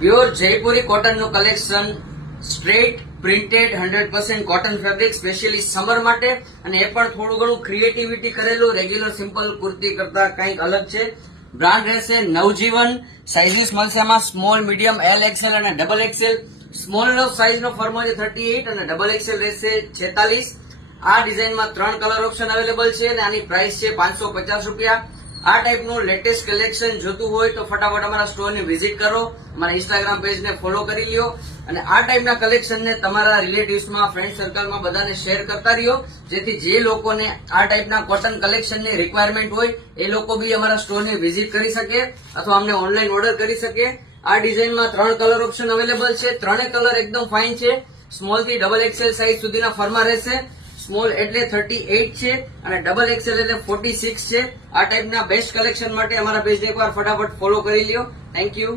Pure Jaipuri cotton નું collection, straight printed 100% cotton fabric specially summer માટે, અને એ પણ થોડું ઘણું ક્રિએટિવિટી કરેલું, રેગ્યુલર સિમ્પલ કુર્તી કરતા કંઈક અલગ છે. બ્રાન્ડ રહેશે નવજીવન. સાઇઝીસ મળશે એમાં સ્મોલ, મીડિયમ, એલ એક્સએલ અને ડબલ એક્સએલ. સ્મોલ નો સાઇઝ નો ફોર્મો છે 38 અને ડબલ એક્સએલ રહેશે 46. આ ડિઝાઇનમાં 3 કલર ઓપ્શન અવેલેબલ છે અને આની પ્રાઇસ છે 550 રૂપિયા. આ ટાઈપનું લેટેસ્ટ કલેક્શન જોતું હોય તો ફટાફટ અમારા સ્ટોરની વિઝિટ કરો, અમારા ઇન્સ્ટાગ્રામ પેજને ફોલો કરી લ્યો અને આ ટાઈપના કલેક્શનને તમારા રિલેટિવ્સમાં, ફ્રેન્ડ સર્કલમાં બધાને શેર કરતા રહ્યો, જેથી જે લોકોને આ ટાઈપના કોટન કલેક્શનની રિક્વાયરમેન્ટ હોય એ લોકો બી અમારા સ્ટોરની વિઝિટ કરી શકે અથવા અમને ઓનલાઈન ઓર્ડર કરી શકે. આ ડિઝાઇનમાં 3 કલર ઓપ્શન અવેલેબલ છે. 3 કલર એકદમ ફાઇન છે. સ્મોલ થી ડબલ એક્સએલ સાઇઝ સુધીના ફર્મા રહેશે. સ્મોલ એટલે 38 છે અને ડબલ એક્સએલ એટલે 46 છે. આ ટાઈપના બેસ્ટ કલેક્શન માટે અમારા પેજને એકવાર ફટાફટ ફોલો કરી લ્યો. Thank you.